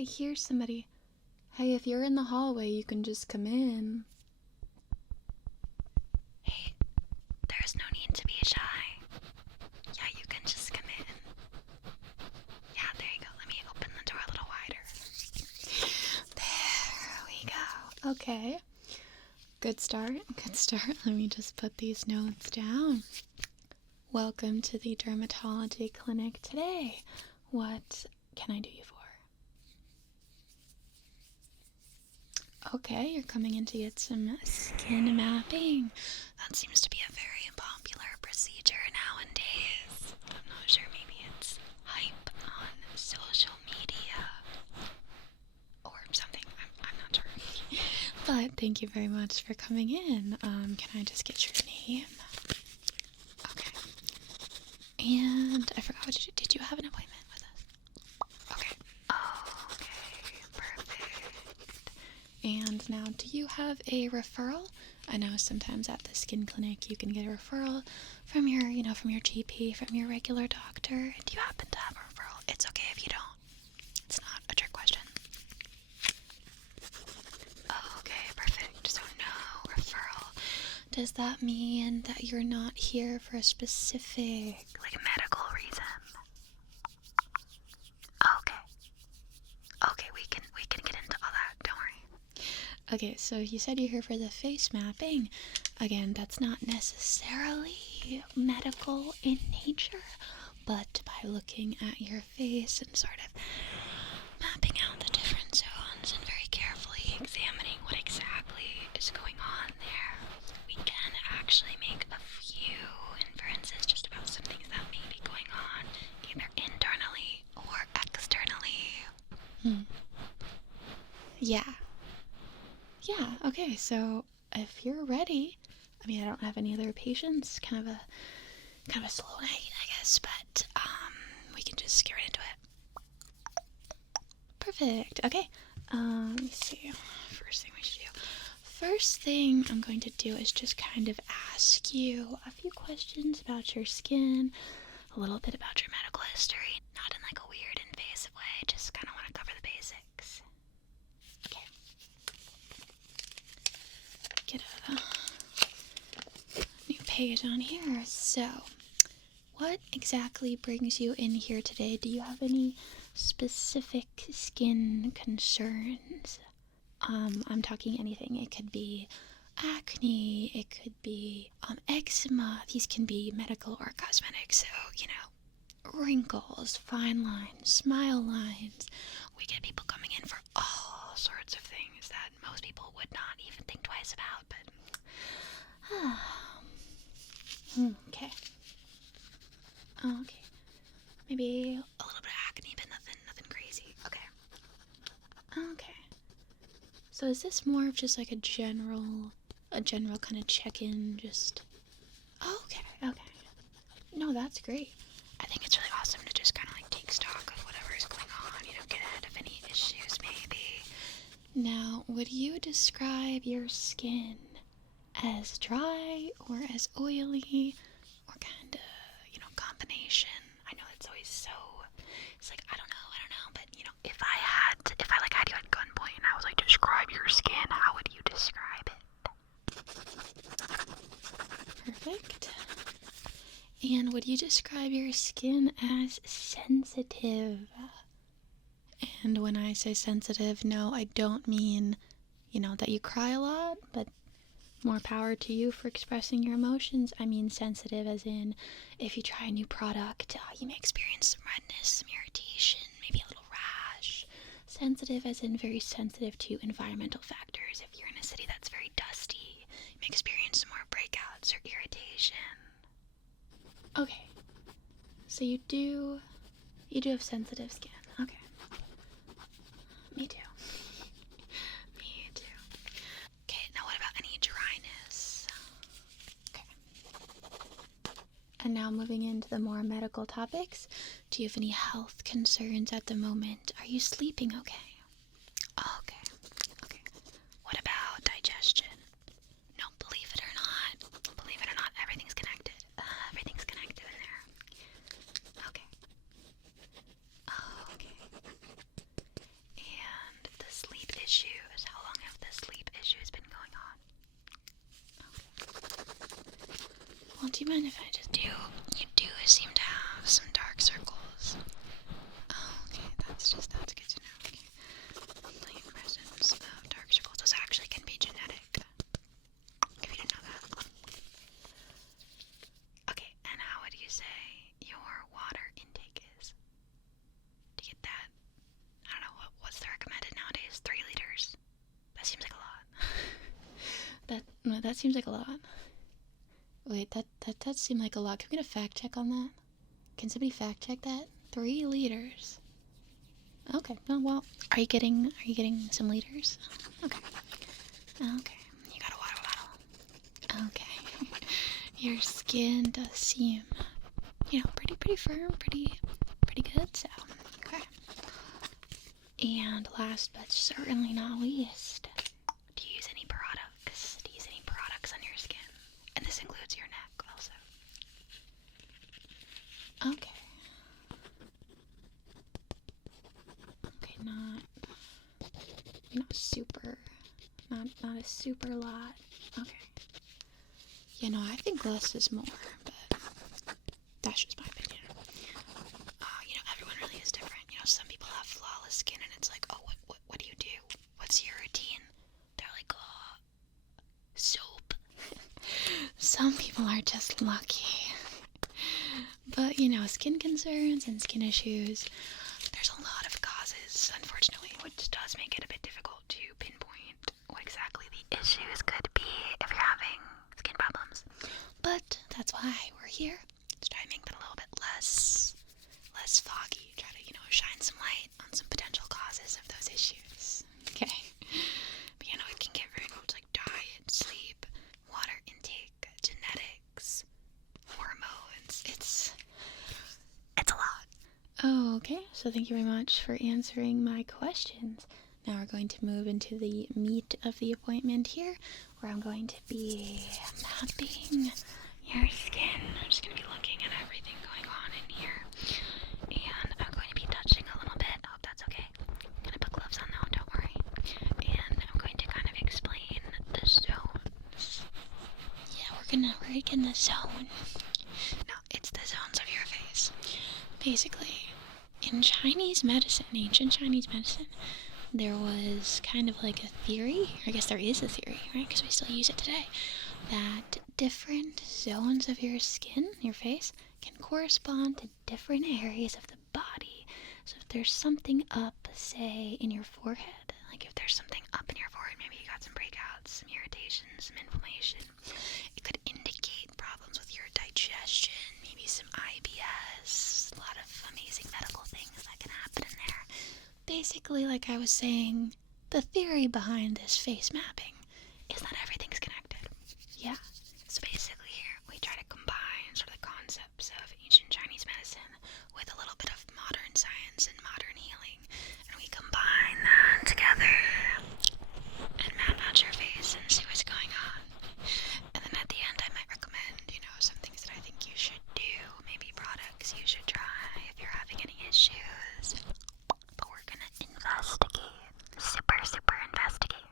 I hear somebody. Hey, if you're in the hallway, you can just come in. Hey, there's no need to be shy. Yeah, you can just come in. Yeah, there you go. Let me open the door a little wider. There we go. Okay. Good start. Let me just put these notes down. Welcome to the dermatology clinic today. What can I do you for? Okay, you're coming in to get some skin mapping. That seems to be a very popular procedure nowadays. I'm not sure, maybe it's hype on social media or something. I'm not sure. But thank you very much for coming in. Can I just get your name? Okay. And I forgot, did you have an appointment with us? Okay. Okay, perfect. And now, do you have a referral? I know sometimes at the skin clinic you can get a referral from your, from your GP, from your regular doctor. Do you happen to have a referral? It's okay if you don't. It's not a trick question. Okay, perfect. So no referral. Does that mean that you're not here for a specific, like a medical reason? Okay, we can get into all that. Don't worry. Okay, so you said you're here for the face mapping. Again, that's not necessarily medical in nature, but by looking at your face and sort of mapping out the different zones and very carefully examining what exactly is going on there, we can actually make a few inferences just about some things that may be going on, either internally or externally. Yeah, okay, so if you're ready, I mean, I don't have any other patients, kind of a slow night, I guess, but we can just get right into it. Perfect. Okay. Let me see. First thing I'm going to do is just kind of ask you a few questions about your skin, a little bit about your medical history, not in like a weird invasive way, just kind of want to cover the basics. Okay. Get a new page on here. So, what exactly brings you in here today? Do you have any specific skin concerns? I'm talking anything. It could be acne, it could be eczema. These can be medical or cosmetic. So, wrinkles, fine lines, smile lines. We get people coming in for all sorts of things that most people would not even think twice about, but Okay. Maybe a little bit of acne, but nothing crazy. Okay. So is this more of just like a general kind of check-in, just... Okay. No, that's great. I think it's really awesome to just kind of like take stock of whatever is going on, get ahead of any issues maybe. Now, would you describe your skin as dry or as oily or kind of, combination? I know it's always so, it's like, I don't know, but if I had you at gunpoint and I was like, describe your skin, how would you describe it? Perfect. And would you describe your skin as sensitive? And when I say sensitive, no, I don't mean, that you cry a lot, but more power to you for expressing your emotions. I mean sensitive as in, if you try a new product, you may experience some redness, some irritation, maybe a little rash. Sensitive as in very sensitive to environmental factors. If you're in a city that's very dusty, you may experience some more breakouts or irritation. Okay, so you do have sensitive skin. Okay. Me too. Okay, now what about any dryness? Okay. And now moving into the more medical topics, do you have any health concerns at the moment? Are you sleeping okay? Okay. What about digestion? No, believe it or not, everything's connected. Everything's connected in there. Okay. Well, do you mind if I just You do seem to have some dark circles. Oh, okay, that's good to know. Okay. Complete presence of dark circles. Those actually can be genetic. If you didn't know that. Okay, and how would you say your water intake is? To get that, I don't know, what's the recommended nowadays? 3 liters? That seems like a lot. That seems like a lot. Wait, that does seem like a lot. Can we get a fact check on that? Can somebody fact check that? 3 liters. Okay. Oh, well, are you getting some liters? Okay. Okay. You got a water bottle. Okay. Your skin does seem, pretty firm, pretty good. So, okay. And last but certainly not least, Do you use any products? Do you use any products on your skin? And this includes your neck also. okay. Okay, not super, not a super lot. Okay. I think less is more, but that's just my opinion. Everyone really is different. Some people have flawless skin and it's like, oh, what do you do? What's your routine? They're like, oh, soap. Some people are just lucky. But, skin concerns and skin issues, There's a lot of causes, unfortunately, which does make it a bit difficult to pinpoint what exactly the issues could be if you're having skin problems. but that's why we're here. To try and make that a little bit less foggy. Try to, shine some light on some potential causes of those issues. Okay. But it can get very much like diet, sleep, water intake, genetics, hormones. It's a lot. Oh, okay. So thank you very much for answering my questions. Now we're going to move into the meat of the appointment here, where I'm going to be mapping your skin. I'm just going to be looking at everything going on in here. And I'm going to be touching a little bit. I hope that's okay. I'm going to put gloves on now, don't worry. And I'm going to kind of explain the zones. Yeah, we're gonna in the zone. No, it's the zones of your face. Basically, in Chinese medicine, ancient Chinese medicine, there was kind of like a theory, I guess there is a theory, right, because we still use it today, that different zones of your skin, your face, can correspond to different areas of the body. So if there's something up, say, in your forehead, Like if there's something up in your forehead, maybe you got some breakouts, some irritation, some inflammation. It could indicate problems with your digestion, maybe some IBS, a lot of amazing medical things that can happen in there. basically, like I was saying, the theory behind this face mapping is that everything's connected. Yeah. So basically here, we try to combine sort of the concepts of ancient Chinese medicine with a little bit of modern science and modern healing. And we combine that together and map out your face and see what's going on. And then at the end, I might recommend, some things that I think you should do. Maybe products you should try if you're having any issues. But we're gonna investigate. Super investigate.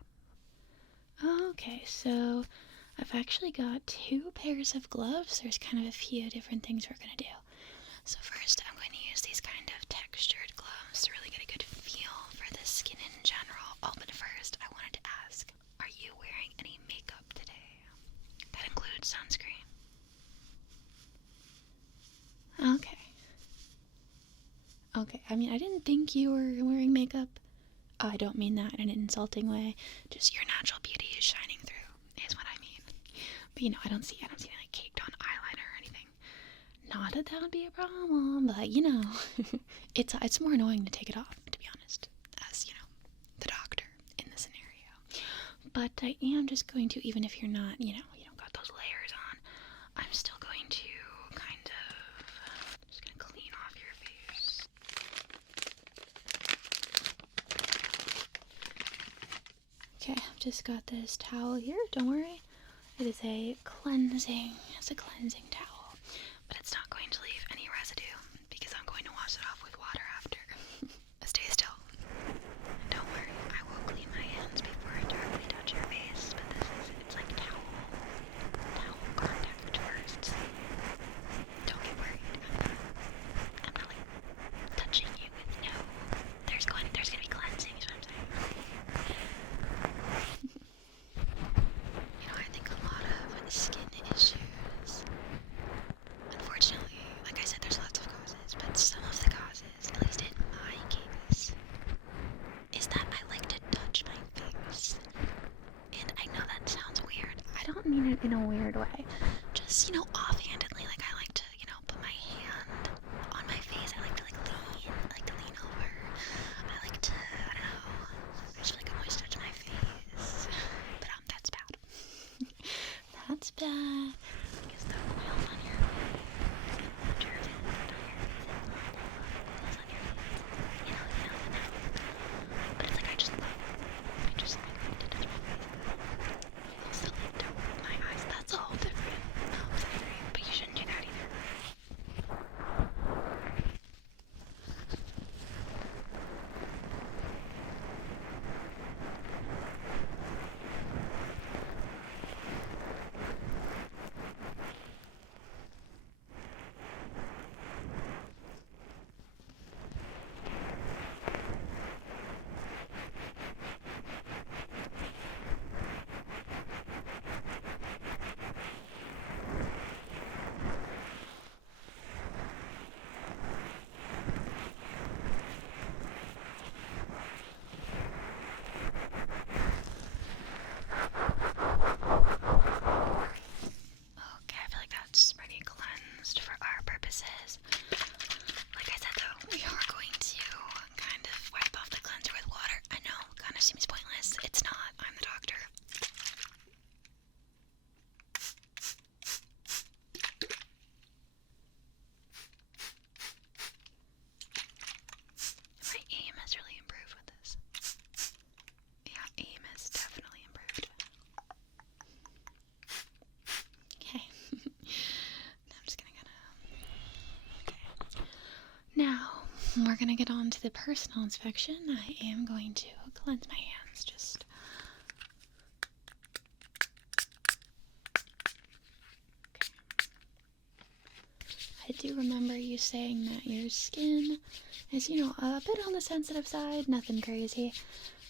Okay, so I've actually got 2 pairs of gloves. There's kind of a few different things we're going to do. So first, I'm going to use these kind of textured gloves to really get a good feel for the skin in general. Oh, but first, I wanted to ask, are you wearing any makeup today? That includes sunscreen. Okay. Okay, I mean, I didn't think you were wearing makeup. I don't mean that in an insulting way. Just your natural beauty is shining through, is what I mean. But I don't see any like caked on eyeliner or anything. Not that that would be a problem, but it's more annoying to take it off, to be honest, as the doctor in the scenario. But I am just going to, even if you're not, you don't got those layers on, I'm still going to kind of just gonna clean off your face. Okay, I've just got this towel here, don't worry. It's a cleansing towel. But it's not going to leave any residue because I'm going to wash it off with water after. Stay still. Don't worry, I will clean my hands before I directly touch your face, but it's like towel contact first. So mean it in a weird way. Just, offhandedly, like I like to, put my hand on my face. I like to lean over. I like to, I don't know, I just feel like I'm always touching my face. But that's bad. That's bad. Because the oils on your face, but it's like I just like to touch my face. Also like to rub my eyes. That's a whole different thing. But you shouldn't do that either. Okay, I feel like that's pretty cleansed for our purposes. Like I said though, we are going to kind of wipe off the cleanser with water. I know, kind of seems pointless. It's not. I'm the doctor. My aim has really improved with this. Yeah, aim has definitely improved. Okay. I'm just gonna Okay. Now, we're gonna get on to the personal inspection. I am going to cleanse my hands just. Okay. I do remember you saying that your skin is, a bit on the sensitive side, nothing crazy.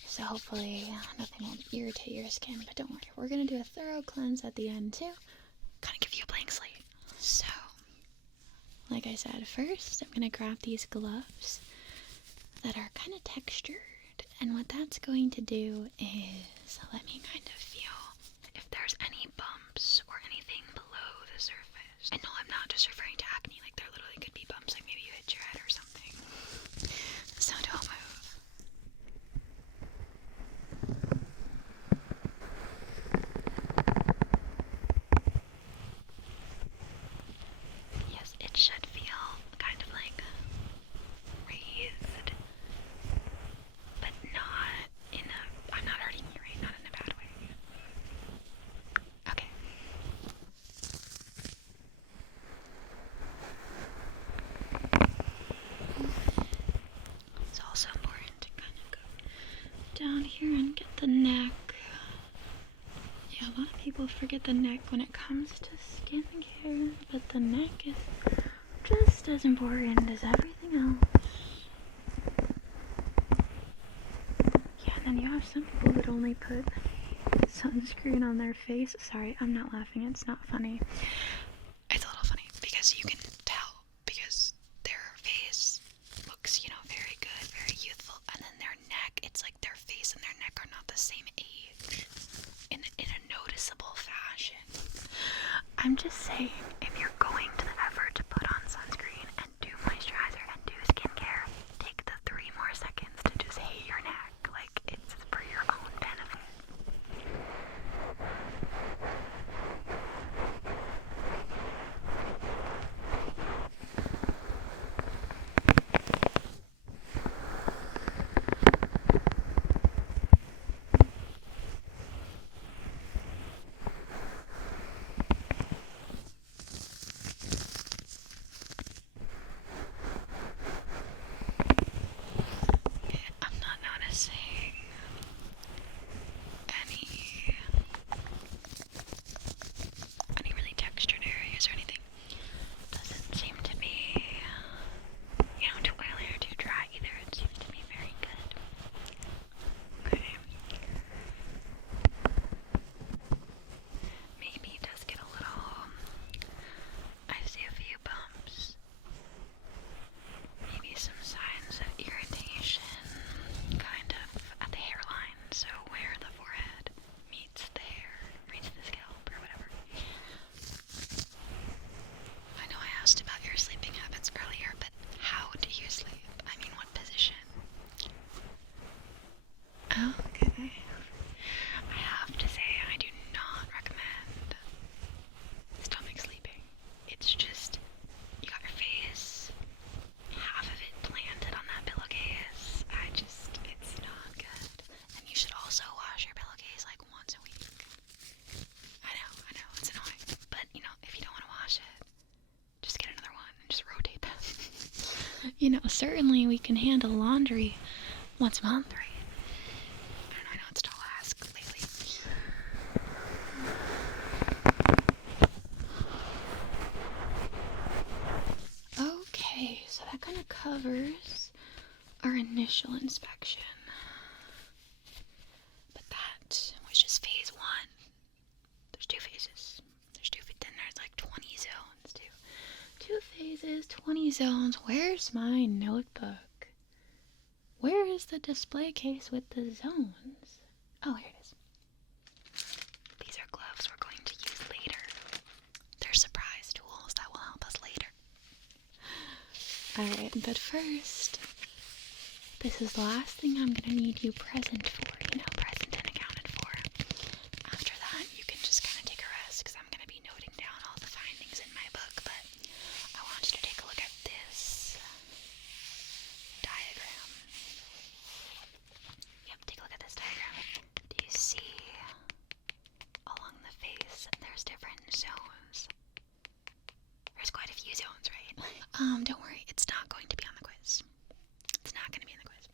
So hopefully nothing will irritate your skin, but don't worry. We're gonna do a thorough cleanse at the end too. Kind of give you a blank slate. So, like I said, first I'm gonna grab these gloves that are kind of textured, and what that's going to do is let me kind of feel if there's any bumps or anything below the surface. And no, I'm not just referring to acne, like there literally could be bumps, like maybe you hit your head or something. So don't move. Yes, it should feel kind of like raised, but not in a, I'm not hurting you, right? Not in a bad way. Okay. It's also important to kind of go down here and get the neck. Yeah, a lot of people forget the neck when it comes to skincare, but the neck is just as important as everything else. Yeah, and then you have some people that only put sunscreen on their face. Sorry, I'm not laughing. It's not funny. It's a little funny because you can tell because their face looks, very good, very youthful, and then their neck, it's like their face and their neck are not the same age in a noticeable fashion. I'm just saying, if you're going to the effort to put on sunscreen and do moisturizer and do skincare, take the 3 more seconds to just hate your neck. Like, it's for your own benefit. Certainly we can handle laundry once a month, right? I know it's a tall ask lately. Okay, so that kind of covers our initial inspection. But that was just phase 1. There's 2 phases. Then there's like 20 zones too. 2 phases, 20 zones. Where's my notebook? Where is the display case with the zones? Oh, here it is. These are gloves we're going to use later. They're surprise tools that will help us later. Alright, but first, this is the last thing I'm going to need you present for, present and accounted for. After that, you can just kind of take a rest because I'm going to be noting down all the findings in my book, but I want you to take a look at this diagram. Yep, take a look at this diagram. Do you see along the face there's different zones? There's quite a few zones, right? Don't worry, it's not going to be on the quiz. It's not going to be in the quiz.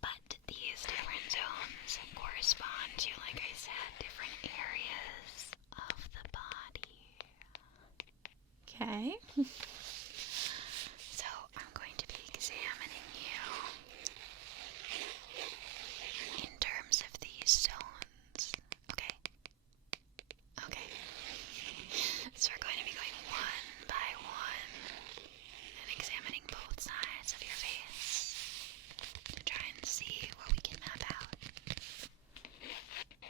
But these different zones correspond to, like I said, different areas of the body. Okay. So I'm going to be examining you in terms of these zones. Okay? Okay. So we're going to be going one by one and examining both sides of your face to try and see what we can map out.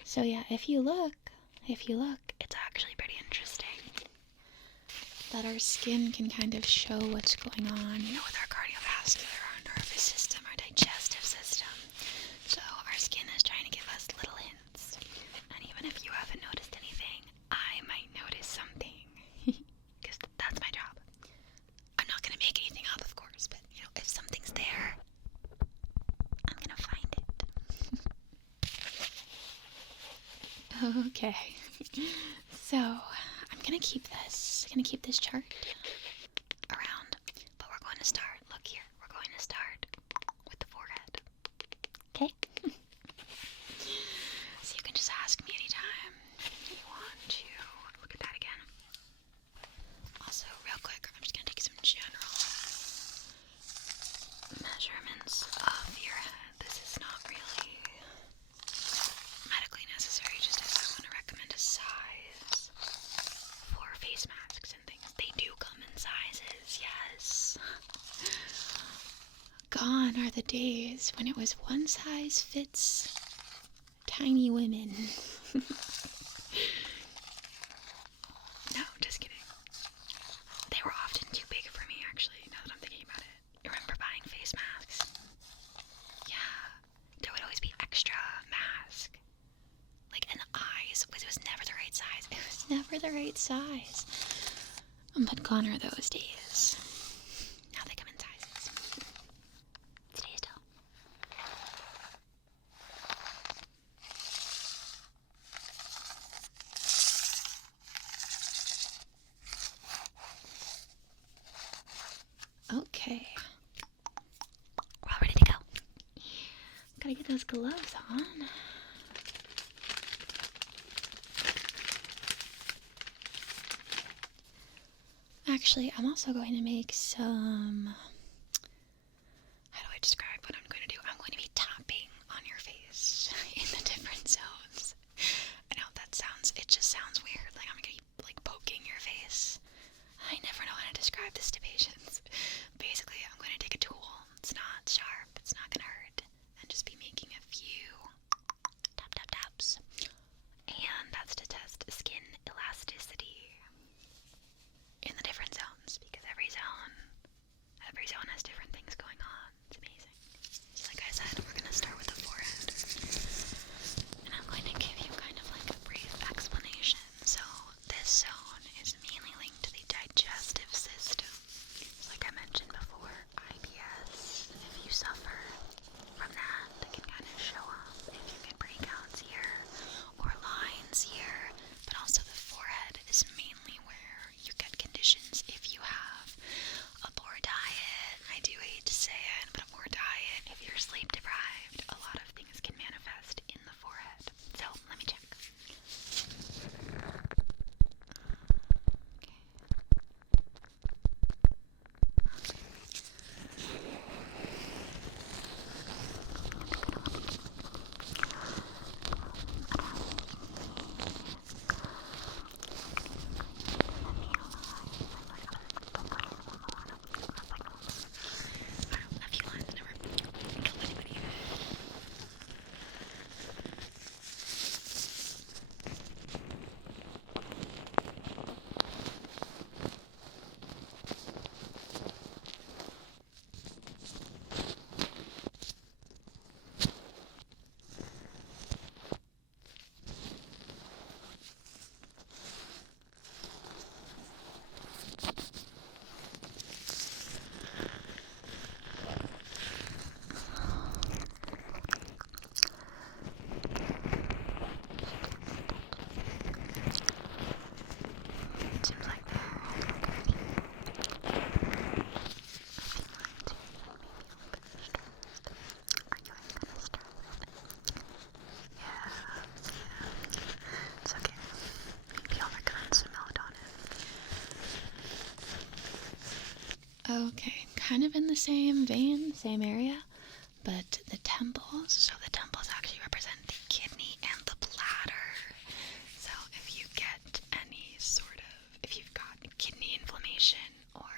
So yeah, if you look, it's actually pretty interesting that our skin can kind of show what's going on, with our cardiovascular, our nervous system, our digestive system. So our skin is trying to give us little hints. And even if you haven't noticed anything, I might notice something. Because that's my job. I'm not going to make anything up, of course, but, if something's there, I'm going to find it. Okay. So, I'm going to keep this chart around, but we're going to start, look here, we're going to start with the forehead. Okay? So you can just ask me anytime you want to look at that again. Also, real quick, I'm just going to take some general measurements of your head. This is not really medically necessary, just as I want to recommend a size for face masks and things. They do come in sizes, yes. Gone are the days when it was one size fits tiny women. No, just kidding. They were often too big for me, actually, now that I'm thinking about it. You remember buying face masks? Yeah, there would always be extra mask. And the eyes, it was never the right size. It was never the right size. But gone are those days. Now they come in sizes. Stay still. Okay. We're all ready to go. Gotta get those gloves on. Actually, I'm also going to make some... How do I describe what I'm going to do? I'm going to be tapping on your face in the different zones. I know it just sounds weird. I'm going to be, poking your face. I never know how to describe this to patients. Basically, I'm going to take a tool. It's not sharp. It's not going to hurt. And just be making a few taps. And that's to test skin elasticity in the different zones, because every zone Okay, kind of in the same vein, same area, but the temples. So the temples actually represent the kidney and the bladder. So if you get any sort of, if you've got kidney inflammation or,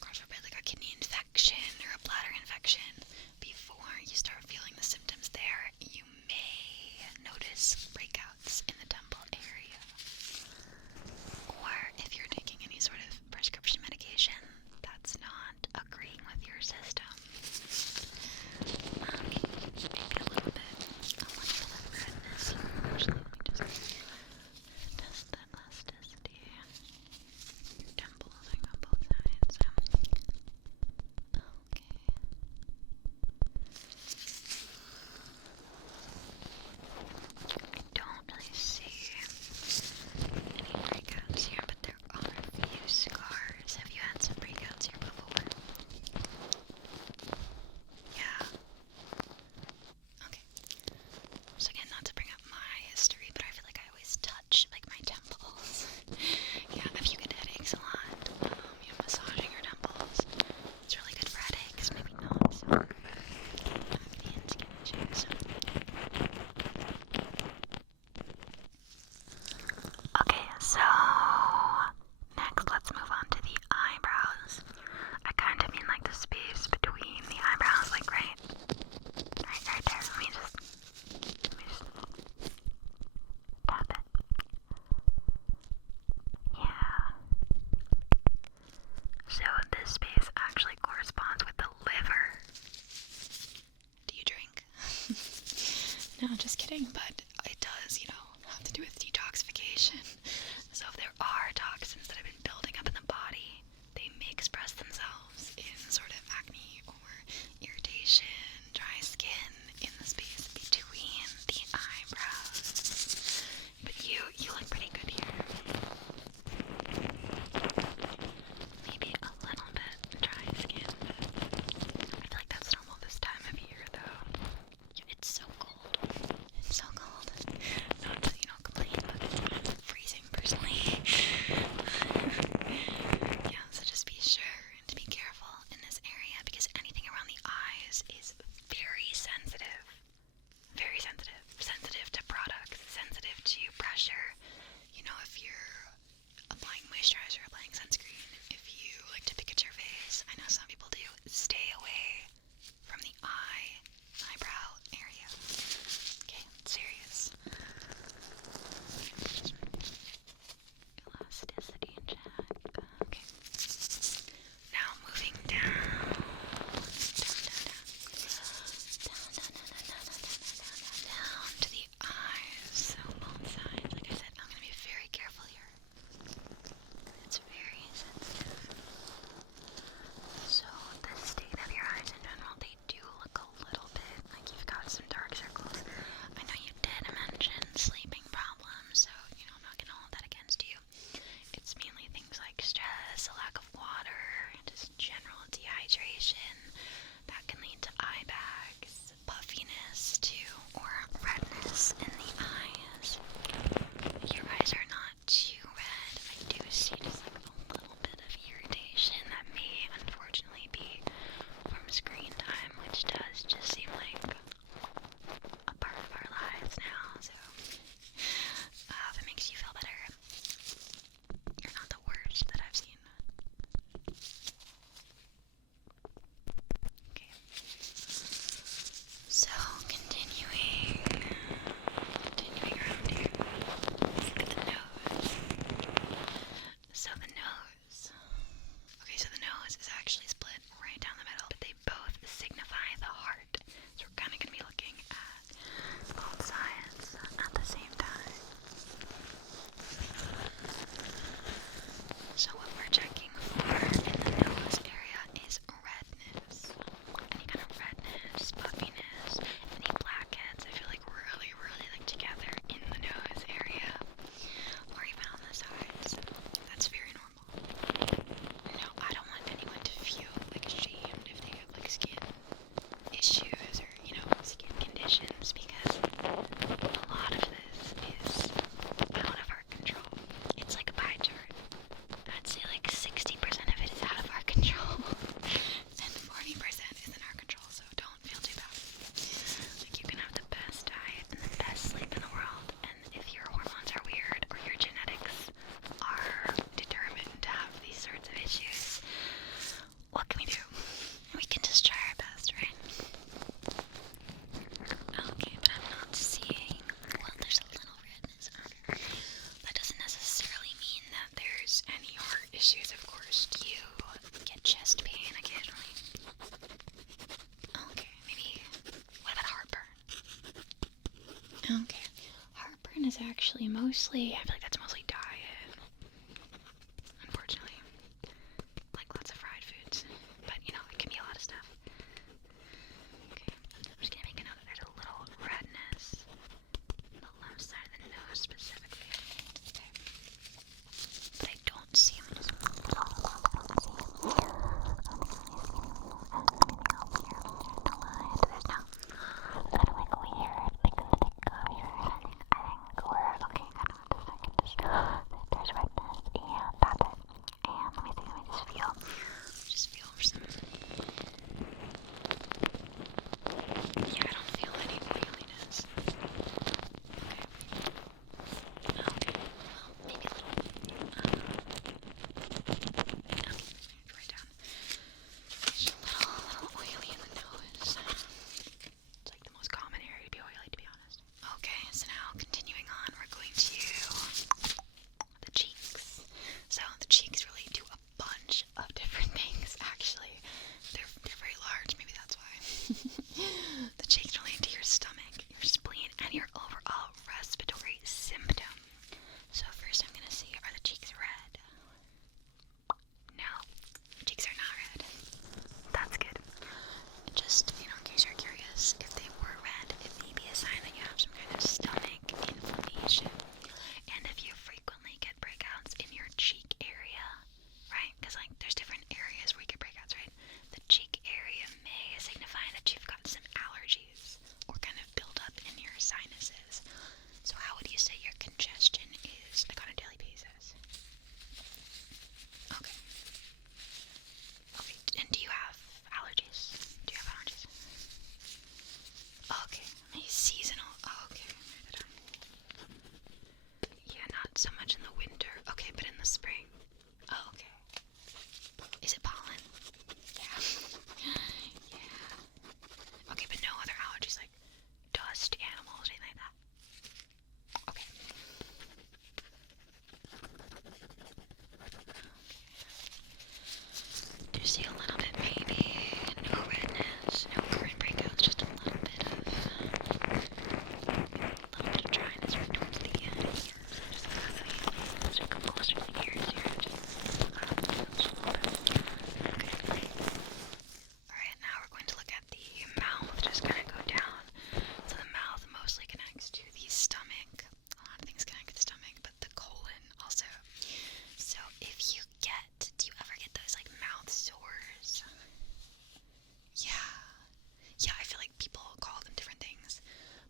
God forbid, like a kidney infection or a bladder infection, before you start feeling the symptoms there, you may notice breakouts in the temple area. Or if you're taking any sort of prescription medication that's not agreeing with your system. Maybe a little bit of redness here. Actually, let me just test that elasticity. Your temples are on both sides. Okay. I don't really see any breakouts here, but there are a few scars. Have you had some breakouts here before? Yeah. Okay. So again, not to bring up my history, but I feel like I always touch like my temples. Yeah, if you get headaches a lot, massaging your temples, it's really good for headaches. Maybe not so good for acne and skin issues. Okay, so next let's move on to the eyebrows. I kind of mean like the space between the eyebrows, like right there. Let me just tap it. Yeah. So this space actually corresponds with the liver. Do you drink? No, just kidding, but it does, have to do with detoxification. So if there are toxins that have been building up in the body, they may express themselves in sort of acne or irritation, dry skin in the space between the eyebrows. But you look pretty good here. Maybe a little bit dry skin, but I feel like that's normal this time of year, though. It's so cold. It's so cold. Not to, complain, but it's freezing actually mostly, I feel like that's mostly diet, unfortunately. Like lots of fried foods, but you know, it can be a lot of stuff. Okay, I'm just gonna make a note that there's a little redness on the left side of the nose specifically. Okay. But I don't see them. Just feel for some. Yeah, I don't feel any oiliness. Okay. Okay. Well, maybe a little. Okay, right down. Just a little oily in the nose. It's like the most common area to be oily, to be honest. Okay, so now continuing on, we're going to the cheeks. So the cheeks relate to a bunch of different things, actually. They're very large, maybe that's why. The cheeks relate to your stomach, your spleen, and your overall respiratory symptom. So first I'm gonna see, are the cheeks red? No, the cheeks are not red. That's good. Just, in case you're curious, if they were red, it may be a sign that you have some kind of stomach inflammation. And if you frequently get breakouts in your cheek area, right? Because, like, there's different areas where you get breakouts, right? The cheek area may signify that you've got some allergies or kind of build up in your sinuses. So how would you say your congestion is, like, on a daily basis? Okay. Okay, and do you have allergies? Do you have allergies? Okay, maybe seasonal. Oh, okay, write that down. Yeah, not so much in the winter. Okay, but in the spring. Oh, okay. Is it pollen? Yeah. Yeah. Okay, but no other allergies like dust, animals, anything like that? Okay. Do you see a little bit maybe? No redness, no current breakouts, just a little bit of dryness right towards the end here. Just come closer to the ears here. Just a little bit. Okay. Alright, now we're going to look at the mouth. Just kind of go down. So the mouth mostly connects to the stomach. A lot of things connect to the stomach, but the colon also. So if you do you ever get those like mouth sores? Yeah. Yeah, I feel like people call them different things.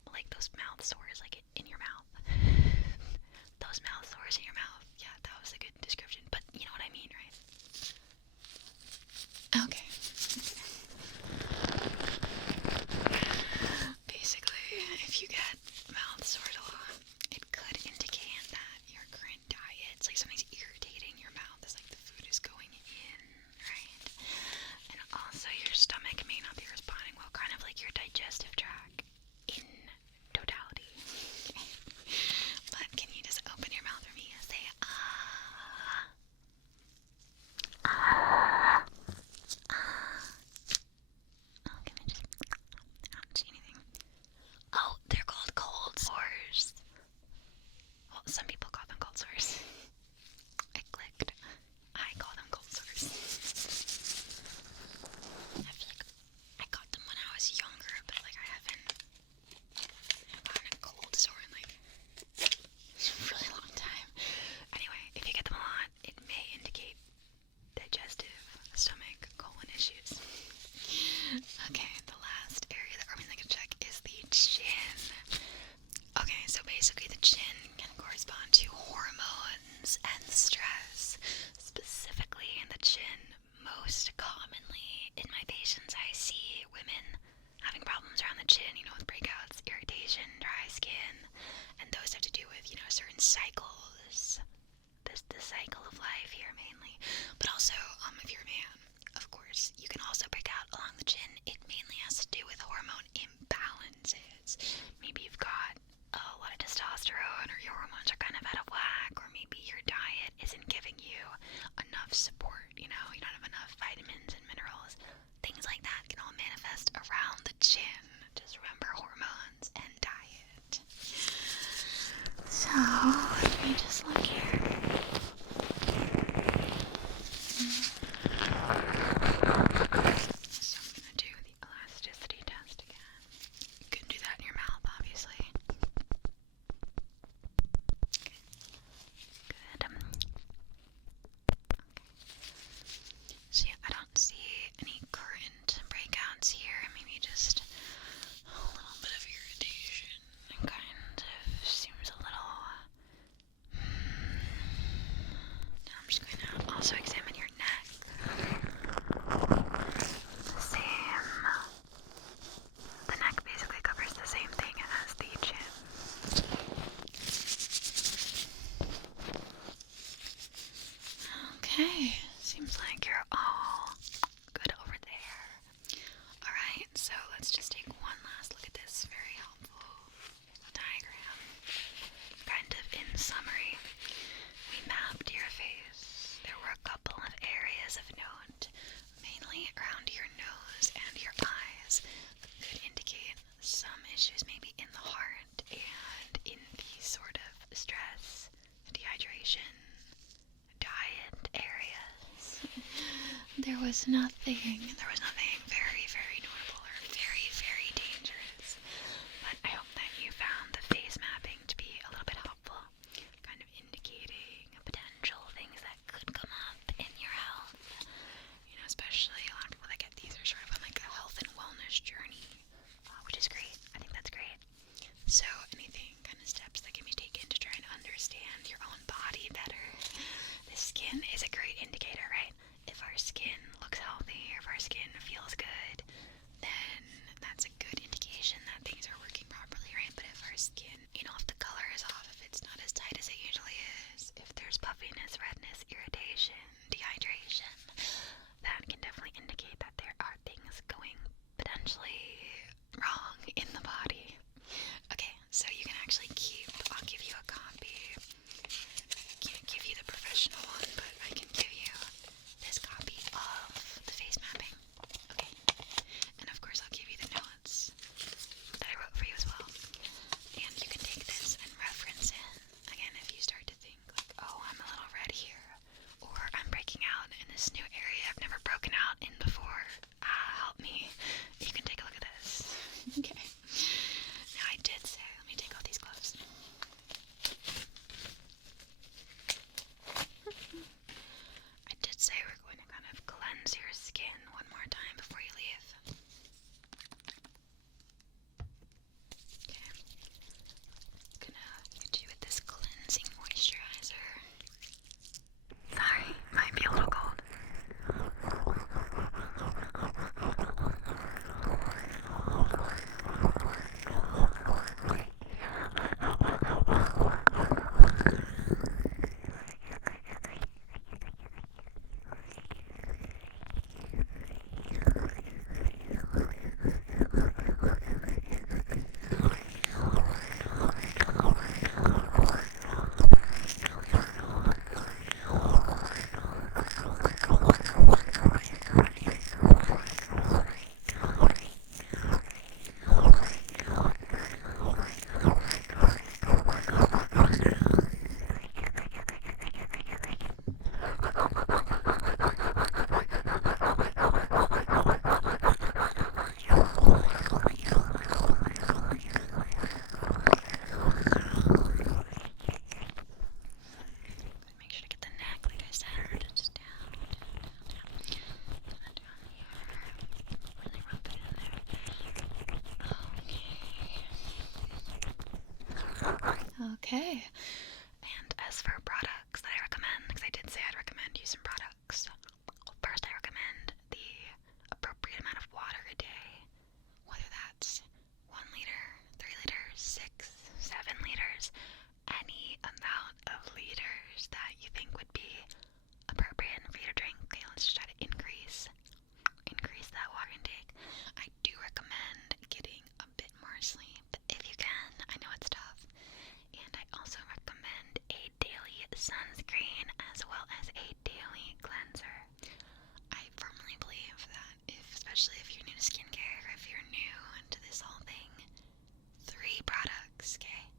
But like those mouth sores like in your mouth. Those mouth sores in your mouth. Yeah, that was a good description. But you know what I mean, right? Okay. Basically, if you get mouth sores a lot, it could indicate that your current diet's like something's irritating your mouth as like the food is going in, right? And also your stomach may not be responding well, kind of like your digestive tract in totality. But can you just open your mouth for me and say ah? Ah. Oh, can I just, I don't see anything. Oh, they're called cold sores. Well, some people call them cold sores. I clicked. I call them cold sores. I feel like I got them when I was younger, but like I haven't gotten a cold sore in like a really long time. Anyway, if you get them a lot, it may indicate digestive, stomach, colon issues. Okay, the last area that we're going to check is the chin. Okay, so basically the chin can correspond to hormones and stress. Specifically in the chin, most commonly in my patients I see women having problems around the chin, with breakouts, irritation, dry skin, and those have to do with, certain cycles. The cycle of life here mainly. But also, if you're a man, of course, you can also break out along the chin. It mainly has to do with hormone imbalances. Maybe you've got a lot of testosterone, or your hormones are kind of out of whack, or maybe your diet isn't giving you enough support, you don't have enough vitamins and minerals. Things like that can all manifest around the chin. Just remember hormones and diet. So, also examine your neck. The same. The neck basically covers the same thing as the chin. Okay. Seems like you're all good over there. Alright, so let's just take one last look at this very helpful diagram. Kind of in summary, we mapped your face. There were a couple of areas of note, mainly around your nose and your eyes, that could indicate some issues maybe in the heart and in the sort of stress, dehydration, diet areas. There was nothing. There was nothing very, very notable or very, very dangerous. But I hope that you found the face mapping to be a little bit helpful, kind of indicating potential things that could come up in your health. You know, especially a lot of people that get these are sort of on like a health and wellness journey, which is great. I think that's great. So anything, kind of steps that can be taken to try and understand your own body better. The skin is a great indicator, right? If our skin looks healthy, or if our skin feels good, then that's a good indication that things are working properly, right? But if our skin, you know, if the color is off, if it's not as tight as it usually is, if there's puffiness, redness, irritation, dehydration, that can definitely indicate that there are things going potentially wrong in the body. Okay, so you can actually I'll give you a copy. Can't give you the professional one, but I can give you this copy of the face mapping. Okay, and of course I'll give you the notes that I wrote for you as well. And you can take this and reference it. Again, if you start to think like, oh, I'm a little red here, or I'm breaking out in this new area I've never broken out in before, help me. You can take a look at this. Okay. Now I did say, let me take off these gloves. I did say we're going to kind of cleanse your skin one more time before you leave. Okay. Gonna hit you with this cleansing moisturizer. Sorry, might be a little cold. Make sure to get the neck, like I said, just down, down here. Really rub it in there. Okay. And as for products that I recommend, because I did say I'd recommend you some products. First, I recommend the appropriate amount of water a day, whether that's 1 liter, 3 liters, 6, 7 liters, any amount of liters that you think would be appropriate for you to drink. Okay, let's just try to increase that water intake. I do recommend getting a bit more sleep if you can. I know it's tough. And I also recommend a daily sunscreen as well as a daily cleanser. I firmly believe that especially if you're new to skincare, or if you're new into this whole thing, 3 products, okay?